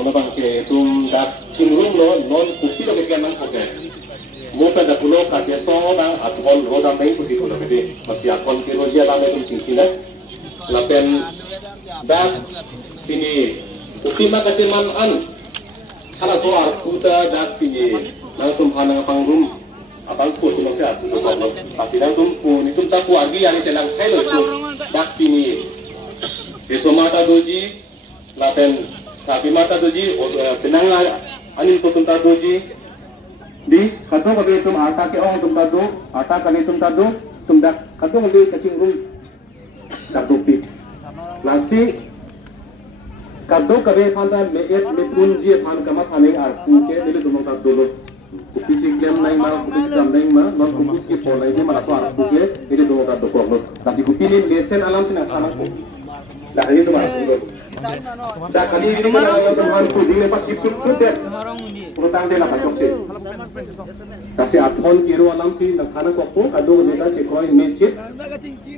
Mono bang ke tum dak cingrung lo non kupi lo ke man poke. Mo pe da pulo ka je so bang atol ro da mai kusi pulo ke masih akon ke roja da mai tum cingkina. Lapen dak ini kupi ma ka je man an. Kala so arputa dak ini nang tum hanang pangrum abang ku tu masih atu lo pasti nang tum ku ni tum tak ku agi yang celang kai lo tu dak ini. Eso mata doji lapen sapi mata doji penang anin so tum doji di kado kabe tum ata ke ong tum tado ata kali tum tado tum dak kado kabe kacing rum dak dupi nasi kado kabe panda meet mepunji pan kama thane ar ke dele tum tado lo kupi si klem nai ma kupi si klem nai ma non kupi si po nai ma la so ar ke dele tum tado ko lo kasi kupi ni lesen alam sina thana ko dah ini tu mana? Dah kali ini kalau teman tu di lepas ciput tu deh, perutang dia nak cocok sih. Kasi athon kiro alam sih nak thana kopo, kado mereka cekoi mecit,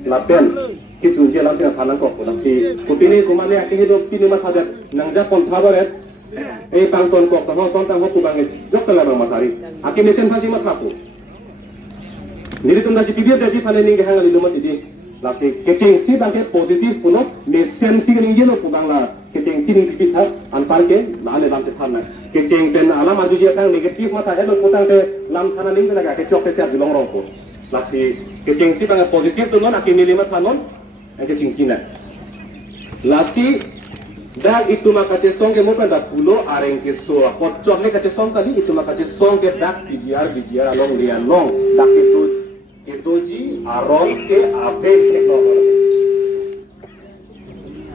lapen, kicunci alam sih nak thana kopo. Nasi kupini kumane akhirnya tu pini mat hadat, nangja kontra baret, pangton kok, tahun tahun tahun kubangit, jok telah bang matahari. Akhir mesin pasti mat hapu. Nili tu nasi pibir daji panen ning hangal di rumah ini. Lasi kecing si bangke positif puno mesen si kening jeno pubang la kecing si ning sipit ha anpar ke nale lam cetan na kecing ten alam aju je tang negatif mata hello putang te lam thana ning laga ke chok te sia dilong rong ko lasi kecing si bangke positif tu non akini lima thanon kecing kina lasi dah itu maka cesong ke mo panda pulo areng ke so pocok le ka cesong kali itu maka cesong ke dak bijiar along lian long dak itu ji arol ke abe ke nomor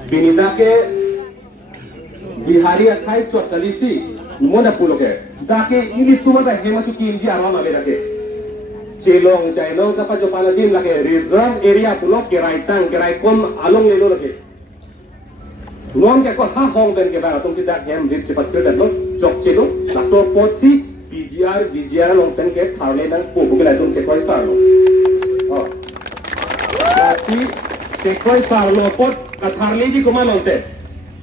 binita ke bihari athai chotalisi mona pulo ke dake ini tuma da hema chu kinji arol abe dake chelong chailong kapa jo pala din lake reserve area pulo ke raitang ke raikon along lelo lake long ke ko ha hong den ke ba tum ti dak hem rit cepat ke dan lo chok chelo la so potsi BGR long ten ke thale nang po bugla tum chekoi sar lo tapi chekoi sar lo pot katharle ji kuma lonte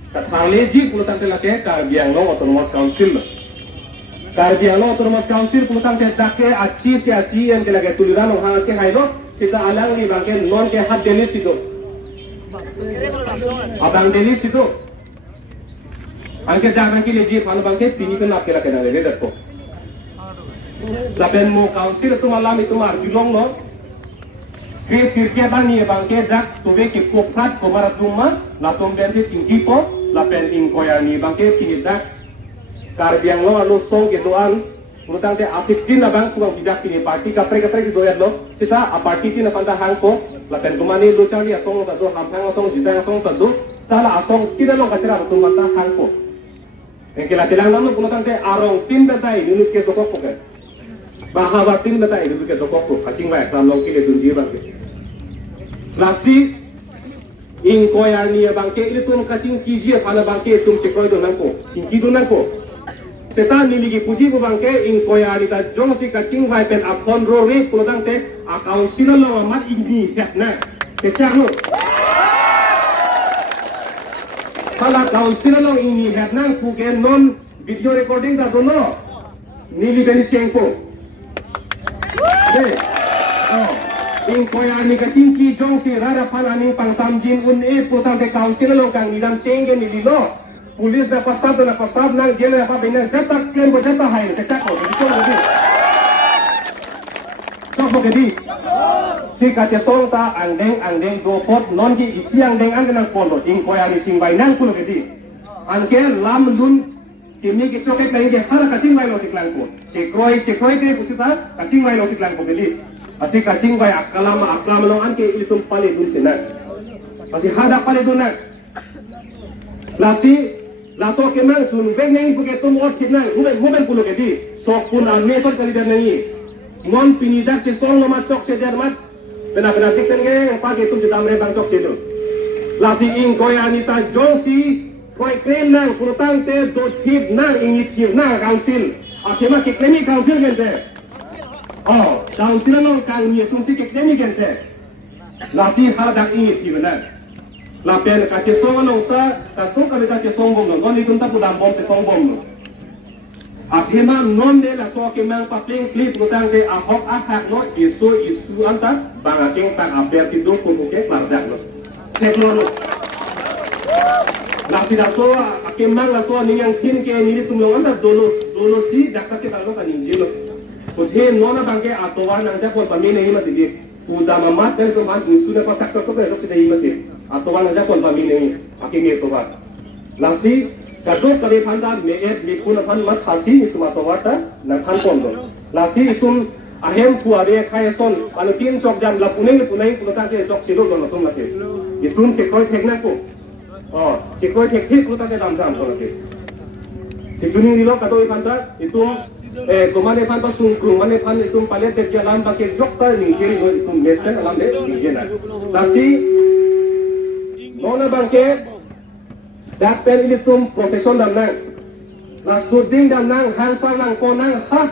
katharle ji pulutang te lake Karbiang Long Autonomous Council Karbiang Long Autonomous Council pulutang te dake achieve ke asien ke lake tuliran lo ha ke hailo sita alang ni bangke non ke hat deli sido abang deli sido angke jangan ki leji panu bangke pini ke nak ke lake na le dakko lapen mo council tu malam itu marjulong no ke sirke bani bangke dak tobe ke koprat komara tuma latom bense cingkipo lapen ingkoya ni bangke kini dak Karbiang Long alo song ke doan urutang te asik din abang kuang bidak kini parti kapre si doyat lo sita a parti tin panta hangko lapen kumani lo chali asong ta do hampang asong jitang asong ta do stala asong tin lo kachara tum mata hangko engkela celang namu urutang te arong tin betai nunut ke dokok poke bahawa tin betai nunut ke dokok ko kacing ba ekram long kile dunji bangke lasi ingkoya ni bangke itu kacing kiji pada bangke tum cekoi do nangko cingki do nangko setan ni ligi puji bu bangke ingkoya ni ta jong si kacing vai pen apon ro re pulutang te akaun sila lo amat ini na kecang lo kalau akaun sila lo ini nang ku ke non video recording da dono nili beni cengko ingkoya ni kacingki jong si rara panani pang tamjin un putang te council lo kang nidam cengge ni lilo pulis na pasab nang jela apa bina jata claim bo jata hai ke chako dito lagi so gedi si kache song ta andeng do pot non ki isi andeng nang polo ingkoya ni cingbai nang kulo gedi anke lam lun kimi ki choket lain ke har kacing bai lo siklang ko chekroi ke pusita kacing bai lo siklang ko gedi Asih kacing bay aklam lo anke itum pale dun sena. Masih hada pale dun nak. Laso kemang tun beng neng buke tum ot kitnang huben pulo kedi. Sok pun anesot kali dan nengi. Non pinidak cesong lo mat chok ceder mat. Benar tikten nge pagi tum kita amre bang chok cedo. Lasi ing koya anita jongsi koi klaim nang purutang te do tip nang initiative nang council. Akhirnya kiklemi council gente. Oh, council lo kang ni tum si ke klemi gente. Nasi hal dak ini si benar. Lapian kaca song nongta, katuk kali kaca song bom non itu tak pudam bom se song bom. Akhirnya non de la so kemang papling klip nutang de ahok ahak no isu anta bangaking tak apel sidu kubuke lardak no. Teknologi. Lapi dah so kemang la so ni yang tin ke ni tumlong anta dolo si dakat ke kalau kan injil. Kuthe nona bangke atowan nang japon pamine hima tigi. Udah mamat dan tuhan isu dah pasak cocok esok sudah hima tigi. Atowan nang japon pamine aking atowan. Lasi katuk kali panda meet mikun pan mat hasi itu matawata nang kan pondo. Lasi isum ahem kuare kaya son panutin cok jam lapuning punutan ke cok silo dono tum lagi. Itum cekoi teknak ko. Oh cekoi teknik punutan ke dam jam ko lagi. Sejuni nilo katuk panda itum kemana pan pasung kemana pan itum palet terjalan pakai jok ka ningjeri itum mesen alam de ningjena. Lasi nona bangke dak pen ini tum profesion dan nang, la suding dan nang hansa nang konang ha,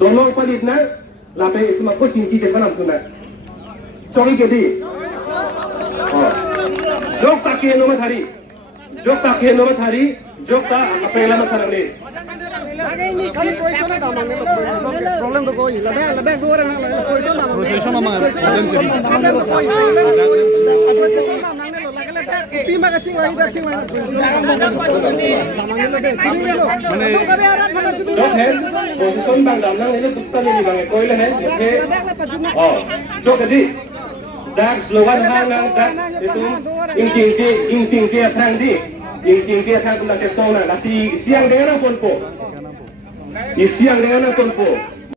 dolong palit nang, la pen itu mako cinci cekan am tunang, cori kedi, jok tak kaya nomor hari, jok tak apa yang lama sekarang ni. Kali profesion ada mang ni problem tu koi, ladang dua orang profesion ada mang. Profesion ada mang. Pima kacing lagi dah cing lagi. Jok hen, posisi bang dalam ini tusta ni bang koi le hen. Oh, jok jadi, dah slogan hang nang dah itu inting dia thang di, inting dia thang tu nak kesong nang. Nasi siang dengan apa pun po, siang dengan apa pun po.